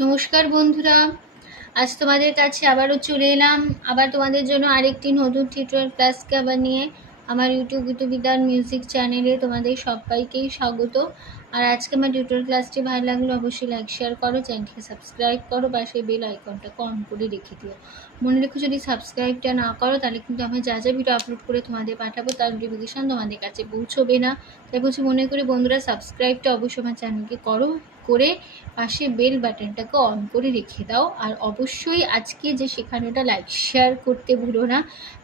নমস্কার বন্ধুরা, আজ তোমাদের কাছে আবারও চলে এলাম আবার তোমাদের জন্য আরেকটি নতুন টিউটোরিয়াল ক্লাসকে আবার নিয়ে আমার ইউটিউব বিদ্যার মিউজিক চ্যানেলে তোমাদের সবাইকেই স্বাগত। আর আজকে আমার টিউটোরিয়াল ক্লাসটি ভালো লাগলে অবশ্যই লাইক শেয়ার করো, চ্যানেলটিকে সাবস্ক্রাইব করো, পাশে বেল আইকনটাকে অন করে রেখে দিও। মনে রেখো, যদি সাবস্ক্রাইবটা না করো তাহলে কিন্তু আমি যা যা ভিডিও আপলোড করে তোমাদের পাঠাবো তার নোটিফিকেশান তোমাদের কাছে পৌঁছবে না। তাই বলছি, মনে করি বন্ধুরা সাবস্ক্রাইবটা অবশ্যই আমার চ্যানেলকে করো, করে পাশে বেল বাটনটাকে অন করে রেখে দাও। আর অবশ্যই আজকে যে শেখানোটা লাইক শেয়ার করতে ভুলো না,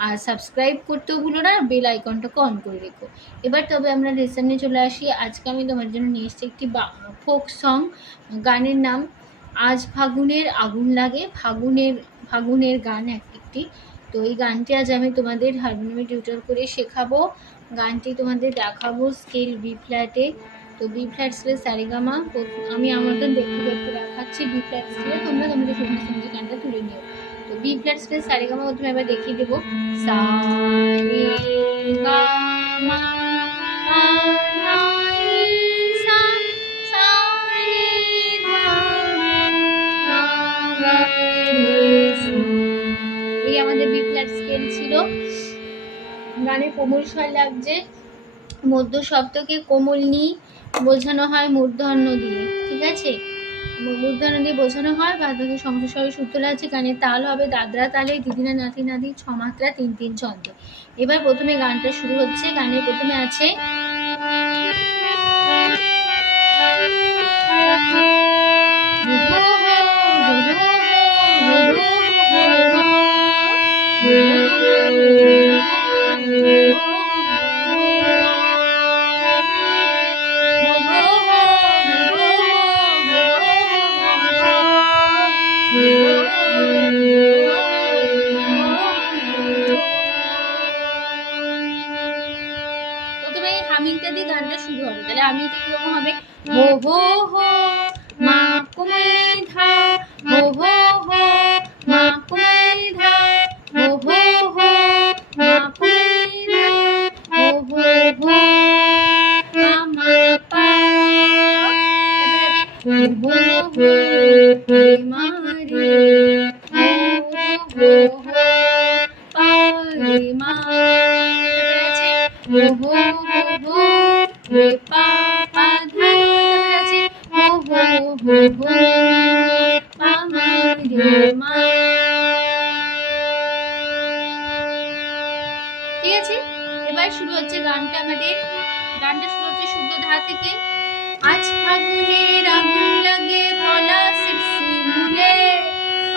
আর সাবস্ক্রাইব করতেও ভুলো না, আর বেল আইকনটাকে অন করে রেখো। এবার তবে আমরা লেসনে চলে আসি। আজকে আমি তোমার জন্য নিয়ে এসেছি একটি ফোক সং। গানের নাম আজ ফাগুনের আগুন লাগে। ফাগুনের গান একটি। তো এই গানটি আজ আমি তোমাদের হারমোনিয়ামে টিউটর করে শেখাবো। গানটি তোমাদের দেখাবো স্কেল বি ফ্ল্যাটে। তো বি ফ্ল্যাট স্কেলে সারেগামা। তো আমি আমার গান দেখতে দেখতে দেখাচ্ছি বি ফ্ল্যাট স্কেলে, তোমরা তোমাদের সঙ্গে সঙ্গে গানটা তুলে নিও। তো বি ফ্ল্যাট স্কেলে সারেগামা প্রথমে এবার দেখিয়ে দেবো। সারেগামা এই আমাদের বি ফ্ল্যাট স্কেল ছিল। গানে কোমল স্বর লাগছে, মধ্য শব্দকে কোমল নি বোঝানো হয় মূর্ধন্য দিয়ে, ঠিক আছে? মূর্ধন্য দিয়ে বোঝানো হয়। বাদবাকি সমস্ত স্বরে সূত্র লাগছে। গানের তাল হবে দাদরা তালে, দিদিনা নাতি নাতি, ছমাত্রা, তিন তিন ছন্দে। এবার প্রথমে গানটা শুরু হচ্ছে। গানের প্রথমে আছে প্রথমে হামিংটা দিয়ে গানটা শুরু হবে। তাহলে হামিংটা কিরকম হবে? হো হো হো মা কুমারী ধা, হো হো হো মা কুমারী ধা, হো হো হো মা কুমারী ধা, হো হো হো মা পা, হো হো হো মা রে, হো হো হো পা রে মা, হো হো হো রে পা পা ধা, আছে হো হো হো হো পা মা রে মা। ঠিক আছে, এবার শুরু হচ্ছে গানটা আমাদের। গানটা শুরু হচ্ছে শুদ্ধ ধা থেকে। আজ ফাগুনের আগুন লাগে পলাশের শিমুলে,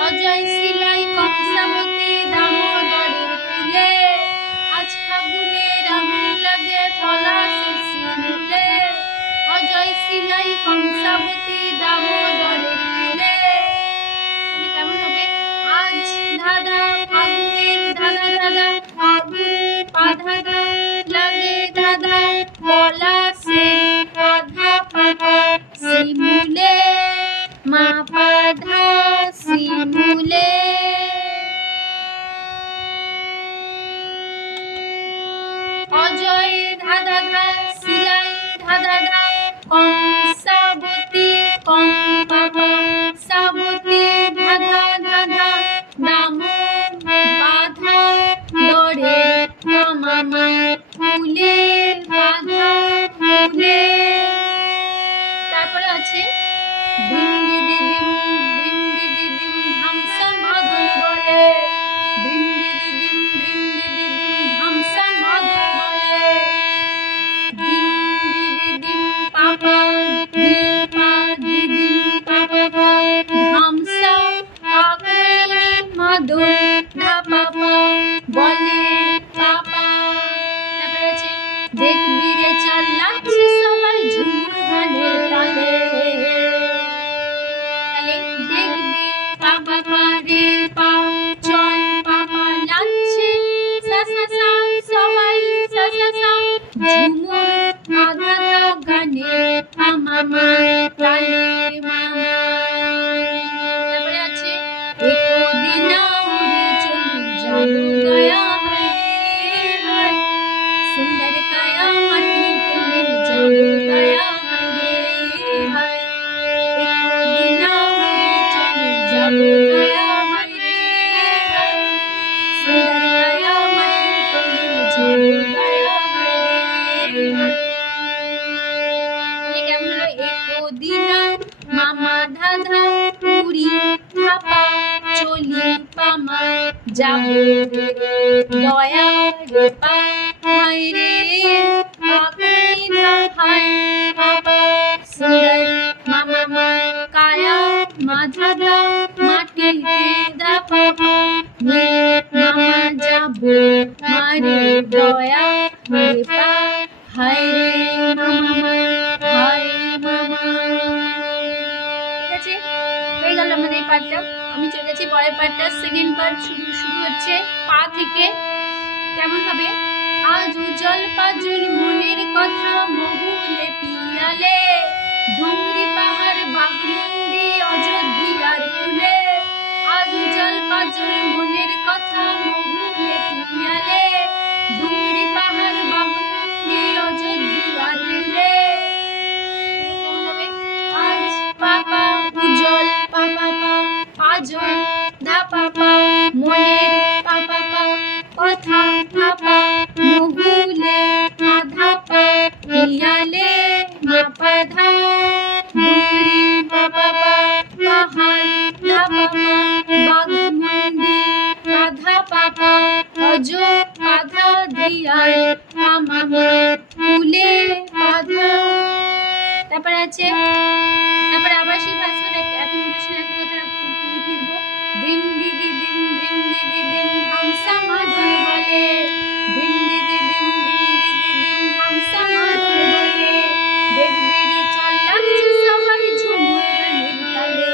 অজয় সিলাই কংসাবতী দামোদরের কুলে। আজ ফাগুনের আগুন লাগে পলাশের শিমুলে, অজয় সিলাই কংসাবতী দামোদরের কুলে। কেমন হবে? আজ ধাঁধা ফাগুনের ধাঁধা ধাঁধা, ফাগুন পাধাধা লাগে ধাঁধা, পলাশের পাধা পাধা শিমুলে, মা পাধা শিমুলে। অজয় ধাঁধা ধা, সিলাই ধাঁধা ধা, কংসাবতী কং পাপা সাবতী ধাঁধা ধাঁধা, দামো বাধা দরে মামা ফুলে বাধা ফুলে। তারপরে আছে বৃন্দি দিদিম ধামসা মাধুর বলে, বৃন্দি দিদিম ধামসা মাধুর বলে, দিদিম পাপা দিপা দিদিম পাপা ধামসা পাগলে মাধুর ধা পাপা বলে পাপা। তারপরে আছে দেখবি রে চাল লাগছে সবাই ঝুমুর গানের তালে, তাহলে দেখবি পাপা পা রে পা চল পাপা লাগছে সা সা সা সবাই সা সা সা ঝুমুর আধা গানে মামা তালে মামা। তারপরে আছে একদিনা উড়ে চলি যাবো গয়া হায়, সুন্দর কায়া মাটিতে মেরে যাবো গয়া হায়, একদিনা উড়ে দিনা মামা ধাধা পুরি থাপা চলি পামা যাব দয়া রে পা হায় রে পাকুনি ধা হায় পাপা সুন্দর মামা মা কায়া মাধাদা মাটিতে দা পাপা মামা যাব মারে দয়া রে পা হায় রে মামা হায় মামা। ঠিক আছে, হয়ে গেল আমাদের এই পার্টটা। আমি চলে যাচ্ছি পরের পার্টটা। সেকেন্ড পার্ট শুরু হচ্ছে পা থেকে। কেমন হবে? আজ উজ্জ্বল পাজল মনের কথা মহুলে পিয়ালে ডুংরি পাহাড় বাগমুন্ডি অযোধ্যার কুলে। আজ উজ্জ্বল পাজল মনের কথা মহুলে পিয়ালে ডুংরি পাহাড় বাগমুন্ডি অযোধ্যার কুলে। কেমন হবে? আজ পাপা উজ্জ্বল পাপা পা পাজল ধা পাপা মনের পাপা পা কথা পাপা মহুলে আধা পা পিয়ালে মাপা ধা ডুংরি পাপা পা পাহাড় ধা পাপা বাগমুন্ডি আধা পাপা অজ আধা দিয়ার মামা কুলে আধা। তারপরে আছে, তারপরে আবার সেই ভাষণ একই নোটেশন একই কথা ফিরবো। দিন দিদি দিন দিন দিদি দিন হামসা মাধুর বলে দিন দিদি দিন দিন দিদি দিন হামসা মাধুর বলে বেগ বেড়ে চল লাগছে সবাই ঝুমুর গানের তালে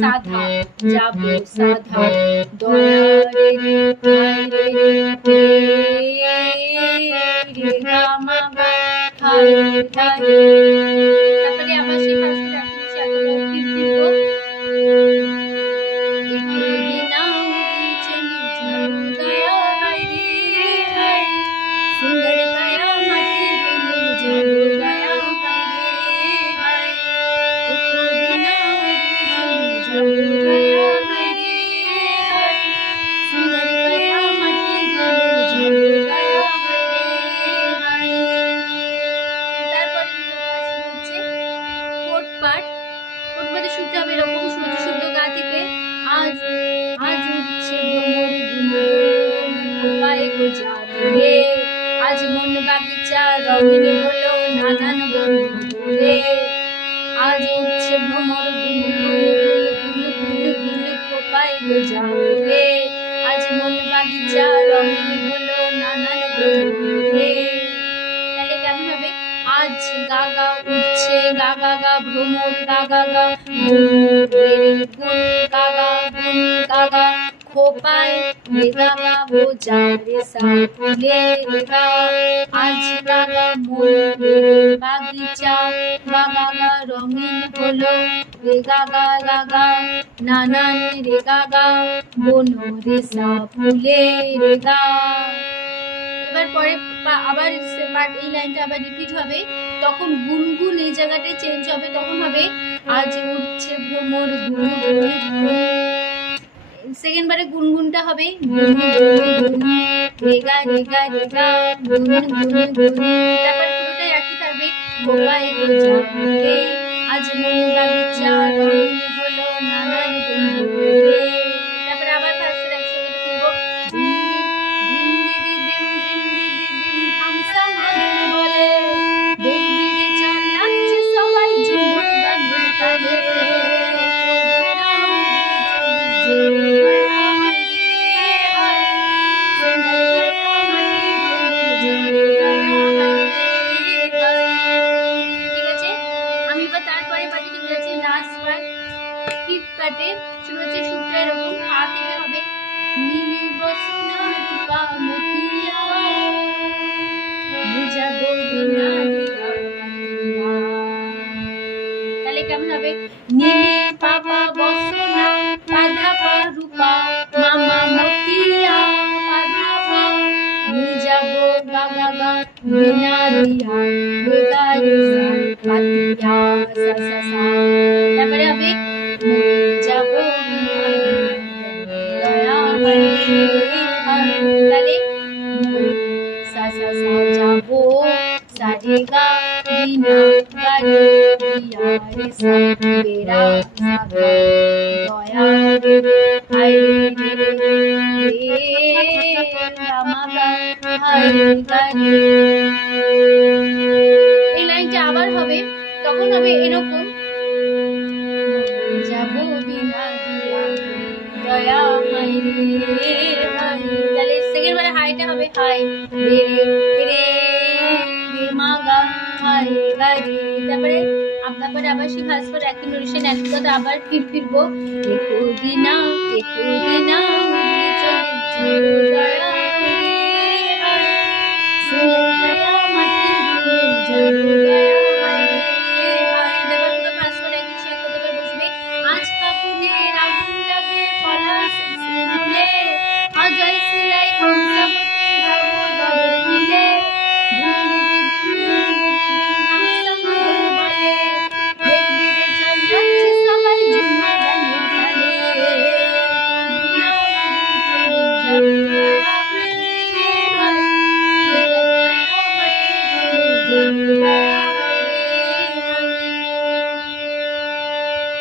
সাধা যাব সাধা দয়া রে রে রামা হায় হায়। তারপরে আবার সেই ভাষণটা আজ মন বাগিচা রঙিন হলো নানান বন্ধুরে। আজ উঠছে ভ্রমর খোপায় গোজারে। আজ মন বাগিচা রঙিন হলো নানান বন্ধুরে। তাহলে কেমন হবে? আজ গাগা উঠছে গাগা গা ভ্রমর গাগা গা গুন গাগা গুন গাগা খোপায় গাগা বোঝারে সাকুলে গা। আজ গাগা মনের বাগিচা গাগা গা রঙিন হলো রে গাগা গাগা নানান রে গাগা বনরে সাকুলে রে গা। এবার পরে আবার এই লাইনটা আবার রিপিট হবে, তখন গুনগুন এই জায়গাটায় চেঞ্জ হবে, তখন হবে আজ উঠছে ভ্রমর গুন। সেকেন্ড বারে গুনগুনটা হবে রেগা রেগা রেগা গুন গুন গুন। তারপর পুরোটাই একই থাকবে খোপায় গোজারে। আজ মন বাগিচা রঙিন হলো নানান বন্ধুরে। তারপরে আবার ফার্স্ট একসাথে ফিরবো। बिना दिया बेकार सा पातिया सा सा सा তারপরে হবে মরে যাব বিনা দয়া হয় তাহলে सा सा सा जाबो सारेगा बिना गारे दिया रे सा बेरा सा गा दया रे हाय रे रे रामागा हाय गारे এই লাইনটা আবার হবে তখন হবে এরকম যাবো বিনা দিয়া দয়া হাই রে হাই তাহলে সেকেন্ড বারে হাইটা হবে হাই রে রে রে মাগা হাই গারি তারপরে আবার সেই ভাস পর একই নোটেশন একই কথা আবার ফিরবো একো দিনা চলে দয়া রে হাই সুরে দয়া মাটি ঝড় দয়া হাই রে হাই তারপর তো ভাস পর একই সেই কথা বসবে আজ কাপুনে আগুন লাগে পলাশ ফুলে অজয় সিলাই হংসাবতী ভগবদের মিলে সবাই ঝুমা গানে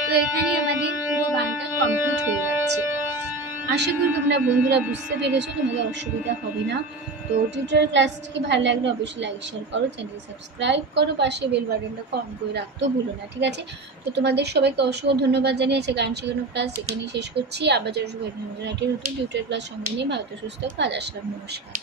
তো এখানে আমাদের পুরো গানটা কমপ্লিট হয়ে যাচ্ছে। আশা করি তোমরা বন্ধুরা বুঝতে পেরেছো, তোমাদের অসুবিধা হবে না। তো টিউটোরিয়াল ক্লাসটিকে ভালো লাগলে অবশ্যই লাইক শেয়ার করো, চ্যানেল সাবস্ক্রাইব করো, পাশে বেল বাটনটা অন করে রাখতেও ভুলো না, ঠিক আছে? তো তোমাদের সবাইকে অসংখ্য ধন্যবাদ জানিয়েছে। গান শেখানোর ক্লাস এখানেই শেষ করছি। আবার যারা সবাই নতুন টিউটোরিয়াল ক্লাস সঙ্গে নিয়ে ভারত সুস্থ কাজ আসলাম। নমস্কার।